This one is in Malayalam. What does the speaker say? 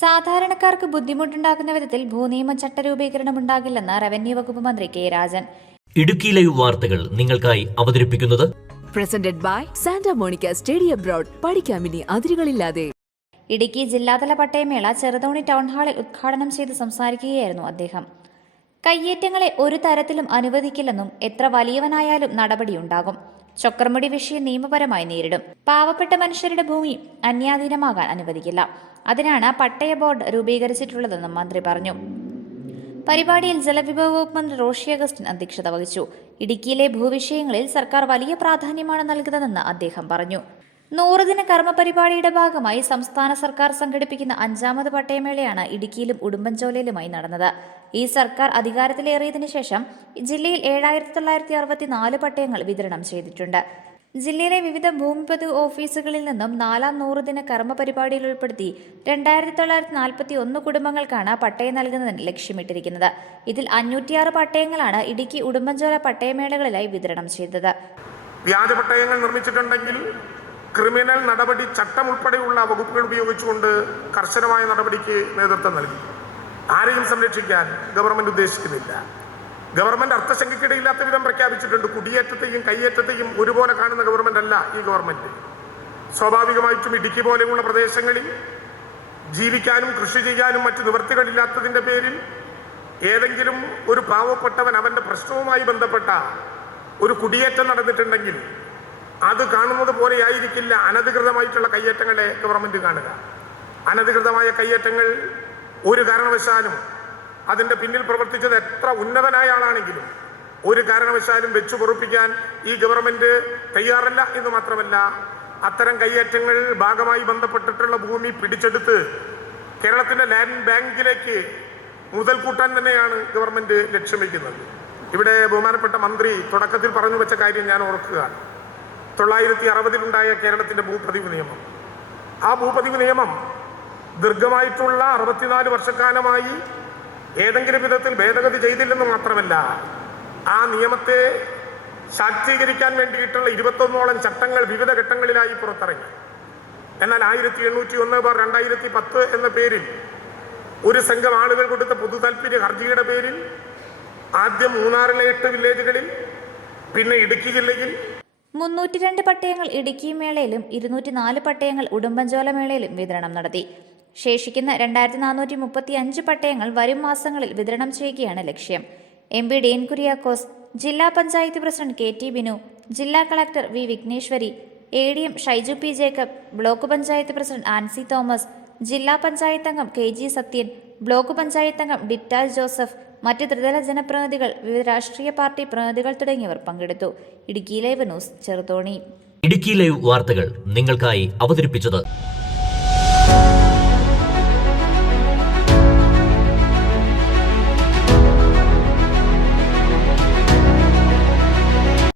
സാധാരണക്കാർക്ക് ബുദ്ധിമുട്ടുണ്ടാക്കുന്ന വിധത്തിൽ ഭൂനിയമ ചട്ടരൂപീകരണം ഉണ്ടാകില്ലെന്ന് റവന്യൂ വകുപ്പ് മന്ത്രി കെ രാജൻ. ഇടുക്കി ലൈവ് വാർത്തകൾ നിങ്ങൾക്കായി അവതരിപ്പിക്കുന്നത് presented by Santa Monica study abroad. പഠിക്കാമിനി അതിരുകളില്ലാതെ. ഇടുക്കി ജില്ലാതല പട്ടയമേള ചെറുതോണി ടൗൺ ഹാളിൽ ഉദ്ഘാടനം ചെയ്ത് സംസാരിക്കുകയായിരുന്നു അദ്ദേഹം. കയ്യേറ്റങ്ങളെ ഒരു തരത്തിലും അനുവദിക്കില്ലെന്നും എത്ര വലിയവനായാലും നടപടിയുണ്ടാകും. ചൊക്രമുടി വിഷയം നിയമപരമായി നേരിടും. പാവപ്പെട്ട മനുഷ്യരുടെ ഭൂമി അന്യാധീനമാകാൻ അനുവദിക്കില്ല. അതിനാണ് പട്ടയ ബോർഡ് രൂപീകരിച്ചിട്ടുള്ളതെന്നും മന്ത്രി പറഞ്ഞു. പരിപാടിയിൽ ജലവിഭവ വകുപ്പ് മന്ത്രി റോഷി അഗസ്റ്റിൻ അധ്യക്ഷത വഹിച്ചു. ഇടുക്കിയിലെ ഭൂവിഷയങ്ങളിൽ സർക്കാർ വലിയ പ്രാധാന്യമാണ് നൽകുന്നതെന്ന് അദ്ദേഹം പറഞ്ഞു. 100 ദിന കർമ്മ പരിപാടിയുടെ ഭാഗമായി സംസ്ഥാന സർക്കാർ സംഘടിപ്പിക്കുന്ന 5ാമത് പട്ടയമേളയാണ് ഇടുക്കിയിലും ഉടുമ്പൻചോലയിലുമായി നടന്നത്. ഈ സർക്കാർ അധികാരത്തിലേറിയതിനു ശേഷം ജില്ലയിൽ 7964 പട്ടയങ്ങൾ വിതരണം ചെയ്തിട്ടുണ്ട്. ജില്ലയിലെ വിവിധ ഭൂമിപതി ഓഫീസുകളിൽ നിന്നും 4ാം 100 ദിന കർമ്മ പരിപാടിയിൽ ഉൾപ്പെടുത്തി 2941 കുടുംബങ്ങൾക്കാണ് പട്ടയം നൽകുന്നതിന് ലക്ഷ്യമിട്ടിരിക്കുന്നത്. ഇതിൽ 506 പട്ടയങ്ങളാണ് ഇടുക്കി ഉടുമ്പൻചോല പട്ടയമേളകളിലായി വിതരണം ചെയ്തത്. വ്യാജ പട്ടയങ്ങൾ നിർമ്മിച്ചിട്ടുണ്ടെങ്കിൽ ക്രിമിനൽ നടപടി ചട്ടം ഉൾപ്പെടെയുള്ള വകുപ്പുകൾ ഉപയോഗിച്ചുകൊണ്ട് കർശനമായ നടപടിക്ക് നേതൃത്വം നൽകി. ആരെയും സംരക്ഷിക്കാൻ ഗവൺമെന്റ് ഉദ്ദേശിക്കുന്നില്ല. ഗവൺമെന്റ് അർത്ഥശങ്കയ്ക്കിടയില്ലാത്ത വിധം പ്രഖ്യാപിച്ചിട്ടുണ്ട്. കുടിയേറ്റത്തെയും കയ്യേറ്റത്തെയും ഒരുപോലെ കാണുന്ന ഗവൺമെന്റ് അല്ല ഈ ഗവൺമെന്റ്. സ്വാഭാവികമായിട്ടും ഇടുക്കി പോലെയുള്ള പ്രദേശങ്ങളിൽ ജീവിക്കാനും കൃഷി ചെയ്യാനും മറ്റു നിവൃത്തികളില്ലാത്തതിൻ്റെ പേരിൽ ഏതെങ്കിലും ഒരു പാവപ്പെട്ടവൻ അവൻ്റെ പ്രശ്നവുമായി ബന്ധപ്പെട്ട ഒരു കുടിയേറ്റം നടന്നിട്ടുണ്ടെങ്കിൽ അത് കാണുന്നത് പോലെയായിരിക്കില്ല അനധികൃതമായിട്ടുള്ള കയ്യേറ്റങ്ങളെ ഗവൺമെന്റ് കാണുക. അനധികൃതമായ കയ്യേറ്റങ്ങൾ ഒരു കാരണവശാലും അതിൻ്റെ പിന്നിൽ പ്രവർത്തിച്ചത് എത്ര ഉന്നതനായ ആളാണെങ്കിലും ഒരു കാരണവശാലും വെച്ചു പൊറുപ്പിക്കാൻ ഈ ഗവൺമെന്റ് തയ്യാറല്ല എന്ന് മാത്രമല്ല, അത്തരം കയ്യേറ്റങ്ങൾ ഭാഗമായി ബന്ധപ്പെട്ടിട്ടുള്ള ഭൂമി പിടിച്ചെടുത്ത് കേരളത്തിൻ്റെ ലാൻഡ് ബാങ്കിലേക്ക് മുതൽ കൂട്ടാൻ തന്നെയാണ് ഗവൺമെന്റ് ലക്ഷ്യം വയ്ക്കുന്നത്. ഇവിടെ ബഹുമാനപ്പെട്ട മന്ത്രി തുടക്കത്തിൽ പറഞ്ഞു വെച്ച കാര്യം ഞാൻ ഓർക്കുകയാണ്. 1960-ലുണ്ടായ കേരളത്തിൻ്റെ ഭൂപതിവ് നിയമം. ആ ഭൂപതിവ് നിയമം ദീർഘമായിട്ടുള്ള 64 വർഷക്കാലമായി ഏതെങ്കിലും വിധത്തിൽ ഭേദഗതി ചെയ്തില്ലെന്ന് മാത്രമല്ല, ആ നിയമത്തെ ശാക്തീകരിക്കാൻ വേണ്ടിയിട്ടുള്ള 21ഓളം ചട്ടങ്ങൾ വിവിധ ഘട്ടങ്ങളിലായി പുറത്തിറങ്ങി. എന്നാൽ 1801/2010 എന്ന പേരിൽ ഒരു സംഘം ആളുകൾ കൊടുത്ത പൊതു താൽപര്യ ഹർജിയുടെ പേരിൽ ആദ്യം മൂന്നാറിലെ 8 വില്ലേജുകളിൽ, പിന്നെ ഇടുക്കി ജില്ലയിൽ 302 പട്ടയങ്ങൾ ഇടുക്കി മേളയിലും 204 പട്ടയങ്ങൾ ഉടുമ്പൻചോല മേളയിലും വിതരണം നടത്തി. ശേഷിക്കുന്ന 2435 പട്ടയങ്ങൾ വരും മാസങ്ങളിൽ വിതരണം ചെയ്യുകയാണ് ലക്ഷ്യം. MP ഡീൻ കുര്യാക്കോസ്, ജില്ലാ പഞ്ചായത്ത് പ്രസിഡന്റ് KT ബിനു, ജില്ലാ collector V Vigneshwari, ADM Shaiju P Jacob, block panchayat president Ancy Thomas, ജില്ലാ പഞ്ചായത്ത് അംഗം KG സത്യൻ, ബ്ലോക്ക് പഞ്ചായത്ത് അംഗം ഡിറ്റാൽ ജോസഫ്, മറ്റ് ത്രിതല ജനപ്രതിനിധികൾ, വിവിധ രാഷ്ട്രീയ പാർട്ടി പ്രതിനിധികൾ തുടങ്ങിയവർ പങ്കെടുത്തു. Idukki live news, Cheruthoni. Idukki live വാർത്തകൾ നിങ്ങൾക്കായി അവതരിപ്പിച്ചത്